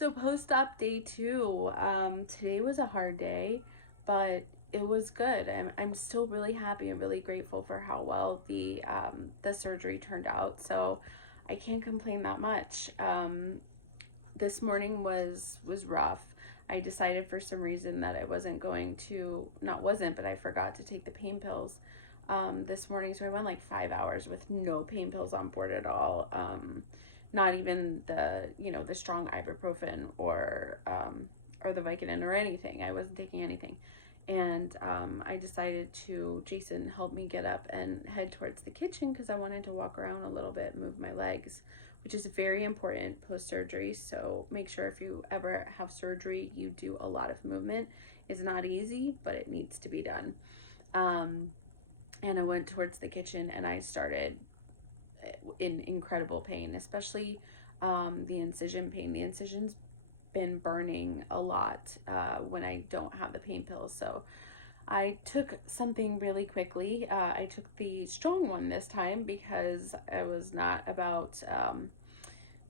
So post-op day 2, today was a hard day, but it was good. I'm still really happy and really grateful for how well the surgery turned out. So I can't complain that much. This morning was rough. I decided for some reason that I wasn't going to, not wasn't, but I forgot to take the pain pills this morning. So I went like 5 hours with no pain pills on board at all. Not even the strong ibuprofen or the Vicodin or anything. I wasn't taking anything. And I decided to, Jason helped me get up and head towards the kitchen because I wanted to walk around a little bit, move my legs, which is very important post-surgery. So make sure if you ever have surgery, you do a lot of movement. It's not easy, but it needs to be done. And I went towards the kitchen and I started in incredible pain, especially the incision pain. The incision's been burning a lot when I don't have the pain pills. So I took something really quickly. I took the strong one this time because I was not about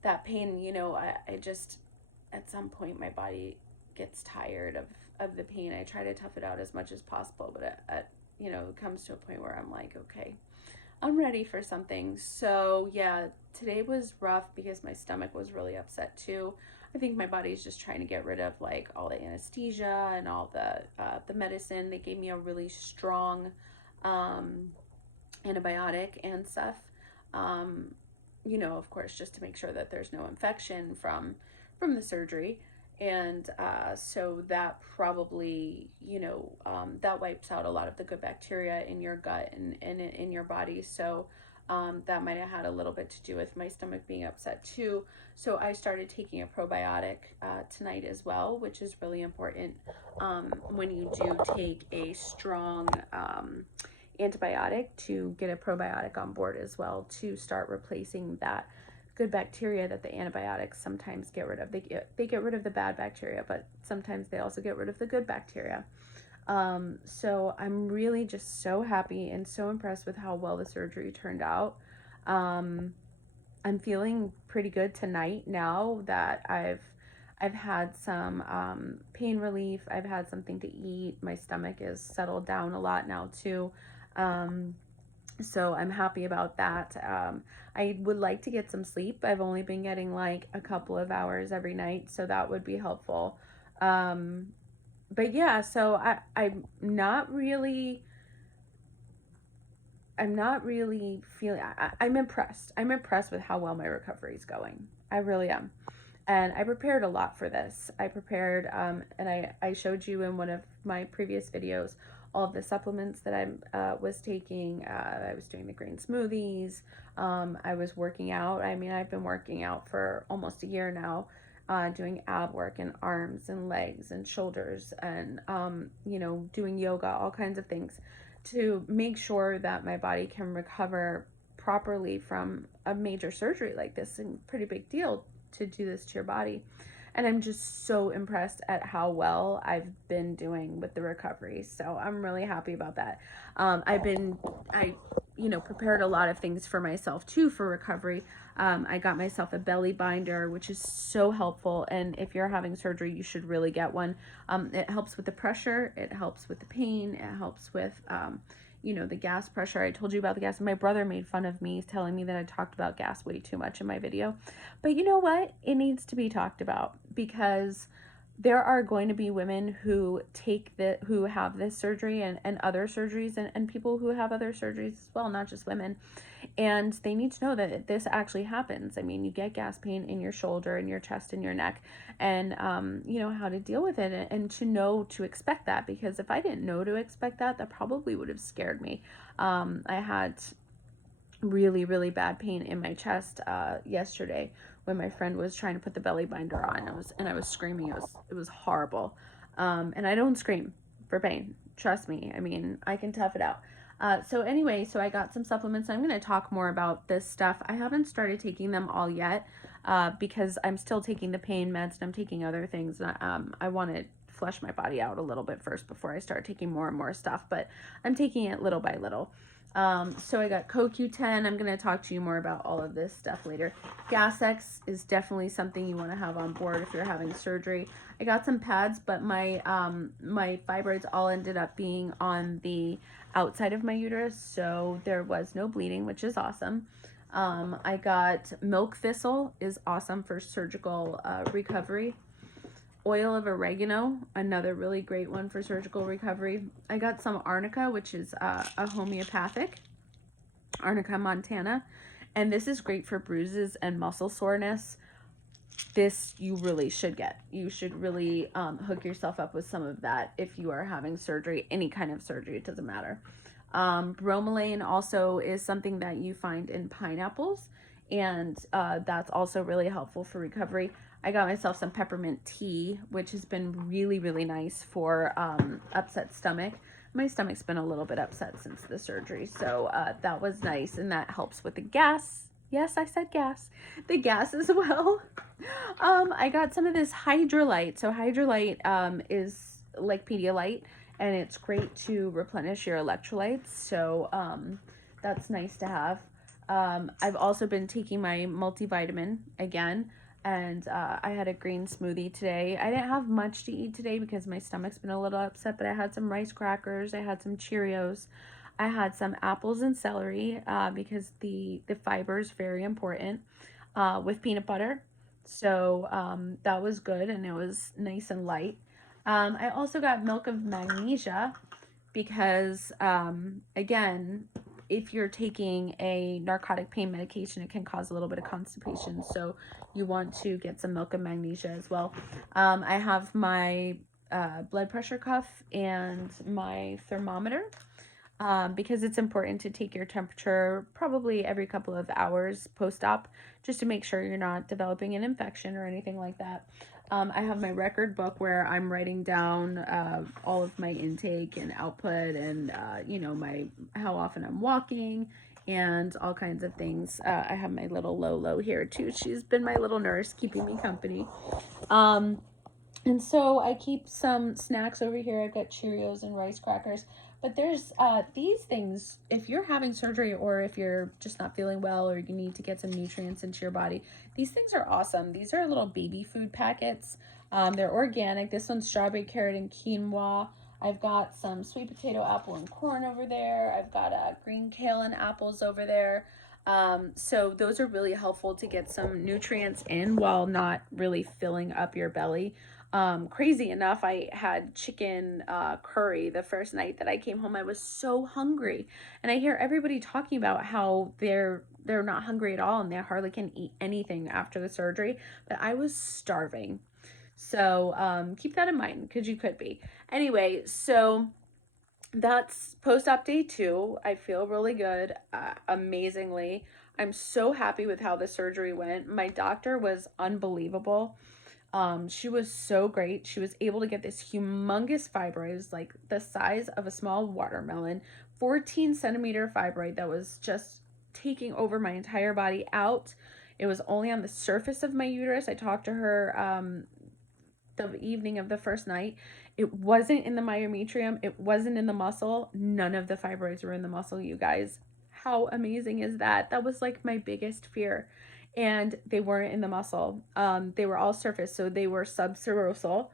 that pain. I just, at some point, my body gets tired of the pain. I try to tough it out as much as possible, but it comes to a point where I'm like, okay, I'm ready for something. So yeah, today was rough because my stomach was really upset too. I think my body's just trying to get rid of like all the anesthesia and all the medicine. They gave me a really strong antibiotic and stuff. Of course, just to make sure that there's no infection from the surgery. And so that probably, that wipes out a lot of the good bacteria in your gut and in your body. So that might have had a little bit to do with my stomach being upset too. So I started taking a probiotic tonight as well, which is really important when you do take a strong antibiotic, to get a probiotic on board as well to start replacing that good bacteria that the antibiotics sometimes get rid of. They get rid of the bad bacteria, but sometimes they also get rid of the good bacteria. So I'm really just so happy and so impressed with how well the surgery turned out. I'm feeling pretty good tonight now that I've had some pain relief. I've had something to eat. My stomach is settled down a lot now too. So I'm happy about that. I would like to get some sleep. I've only been getting like a couple of hours every night, so that would be helpful. But yeah, so I'm not really feeling, I'm impressed. I'm impressed with how well my recovery is going. I really am. And I prepared a lot for this. I prepared, and I showed you in one of my previous videos all of the supplements that I was taking. I was doing the green smoothies. I was working out. I mean, I've been working out for almost a year now, doing ab work and arms and legs and shoulders and, doing yoga, all kinds of things to make sure that my body can recover properly from a major surgery like this. And pretty big deal to do this to your body. And I'm just so impressed at how well I've been doing with the recovery. So I'm really happy about that. I prepared a lot of things for myself too for recovery. I got myself a belly binder, which is so helpful. And if you're having surgery, you should really get one. It helps with the pressure. It helps with the pain. It helps with, the gas pressure. I told you about the gas. My brother made fun of me, telling me that I talked about gas way too much in my video. But you know what? It needs to be talked about, because there are going to be women who who have this surgery and other surgeries, and people who have other surgeries as well, not just women. And they need to know that this actually happens. I mean, you get gas pain in your shoulder, in your chest, in your neck, and how to deal with it, and to know to expect that. Because if I didn't know to expect that, that probably would have scared me. I had really, really bad pain in my chest yesterday when my friend was trying to put the belly binder on. I was screaming. It was horrible. And I don't scream for pain. Trust me. I mean, I can tough it out. So anyway, so I got some supplements. I'm going to talk more about this stuff. I haven't started taking them all yet because I'm still taking the pain meds and I'm taking other things. I want to flesh my body out a little bit first before I start taking more and more stuff, but I'm taking it little by little. So I got CoQ10. I'm going to talk to you more about all of this stuff later. Gas-X is definitely something you want to have on board if you're having surgery. I got some pads, but my fibroids all ended up being on the outside of my uterus, so there was no bleeding, which is awesome. I got milk thistle, is awesome for surgical recovery. Oil of oregano, another really great one for surgical recovery. I got some arnica, which is a homeopathic, Arnica montana, and this is great for bruises and muscle soreness. This you really should get. You should really hook yourself up with some of that if you are having surgery, any kind of surgery, it doesn't matter. Bromelain also is something that you find in pineapples, and that's also really helpful for recovery. I got myself some peppermint tea, which has been really, really nice for upset stomach. My stomach's been a little bit upset since the surgery, so that was nice, and that helps with the gas. Yes, I said gas. The gas as well. I got some of this hydrolyte. So hydrolyte is like Pedialyte, and it's great to replenish your electrolytes. So that's nice to have. I've also been taking my multivitamin again, and I had a green smoothie today. I didn't have much to eat today because my stomach's been a little upset, but I had some rice crackers, I had some Cheerios, I had some apples and celery because the fiber is very important with peanut butter. So that was good, and it was nice and light. I also got milk of magnesia because, again, if you're taking a narcotic pain medication, it can cause a little bit of constipation. So you want to get some milk of magnesia as well. I have my blood pressure cuff and my thermometer because it's important to take your temperature probably every couple of hours post-op just to make sure you're not developing an infection or anything like that. I have my record book where I'm writing down all of my intake and output and, my how often I'm walking and all kinds of things. I have my little Lolo here too. She's been my little nurse keeping me company. And so I keep some snacks over here. I've got Cheerios and rice crackers. But there's these things, if you're having surgery or if you're just not feeling well or you need to get some nutrients into your body, these things are awesome. These are little baby food packets. They're organic. This one's strawberry, carrot, and quinoa. I've got some sweet potato, apple, and corn over there. I've got green kale and apples over there. So those are really helpful to get some nutrients in while not really filling up your belly. Crazy enough, I had chicken curry the first night that I came home. I was so hungry, and I hear everybody talking about how they're not hungry at all and they hardly can eat anything after the surgery, but I was starving. So keep that in mind because you could be. Anyway, so that's post-op day 2. I feel really good, amazingly. I'm so happy with how the surgery went. My doctor was unbelievable. She was so great. She was able to get this humongous fibroid, like the size of a small watermelon, 14 centimeter fibroid that was just taking over my entire body out. It was only on the surface of my uterus. I talked to her the evening of the first night. It wasn't in the myometrium. It wasn't in the muscle. None of the fibroids were in the muscle, you guys. How amazing is that? That was like my biggest fear. And they weren't in the muscle. They were all surface, so they were subserosal.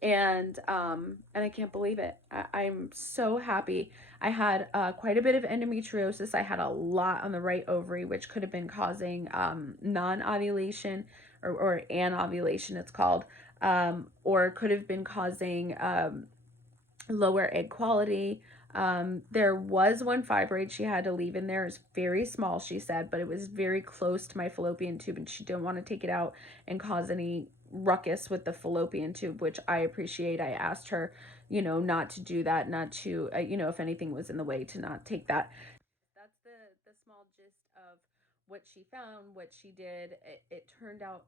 And I can't believe it. I'm so happy. I had quite a bit of endometriosis. I had a lot on the right ovary, which could have been causing non-ovulation or anovulation, it's called, or could have been causing lower egg quality. There was one fibroid she had to leave in there. It was very small, she said, but it was very close to my fallopian tube, and she didn't want to take it out and cause any ruckus with the fallopian tube, which I appreciate. I asked her, not to do that, not to, if anything was in the way, to not take that. That's the small gist of what she found, what she did. It turned out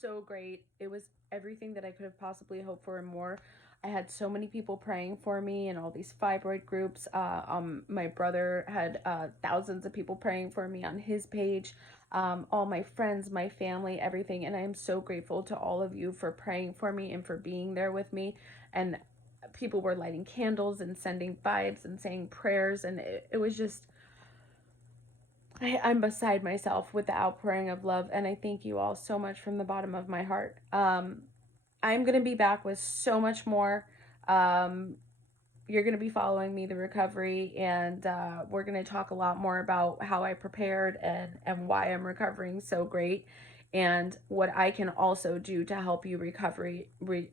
so great. It was everything that I could have possibly hoped for and more. I had so many people praying for me and all these fibroid groups. My brother had thousands of people praying for me on his page. All my friends, my family, everything. And I am so grateful to all of you for praying for me and for being there with me. And people were lighting candles and sending vibes and saying prayers. And it was just I'm beside myself with the outpouring of love, and I thank you all so much from the bottom of my heart. I'm going to be back with so much more. Um, you're going to be following me, the recovery, and we're going to talk a lot more about how I prepared and why I'm recovering so great, and what I can also do to help you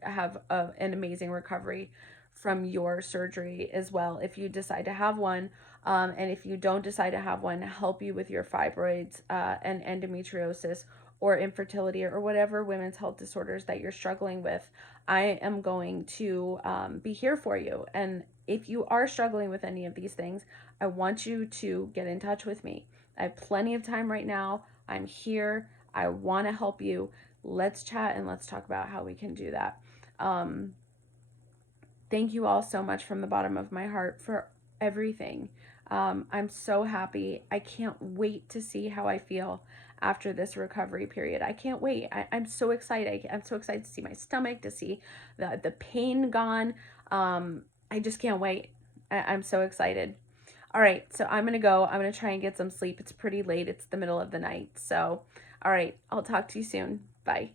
have an amazing recovery from your surgery as well, if you decide to have one. And if you don't decide to have one, help you with your fibroids and endometriosis or infertility or whatever women's health disorders that you're struggling with. I am going to be here for you. And if you are struggling with any of these things, I want you to get in touch with me. I have plenty of time right now. I'm here. I want to help you. Let's chat and let's talk about how we can do that. Um, Thank you all so much from the bottom of my heart for everything. I'm so happy. I can't wait to see how I feel after this recovery period. I can't wait. I'm so excited. I'm so excited to see my stomach, to see the pain gone. I just can't wait. I'm so excited. All right, so I'm going to go. I'm going to try and get some sleep. It's pretty late. It's the middle of the night. So, all right, I'll talk to you soon. Bye.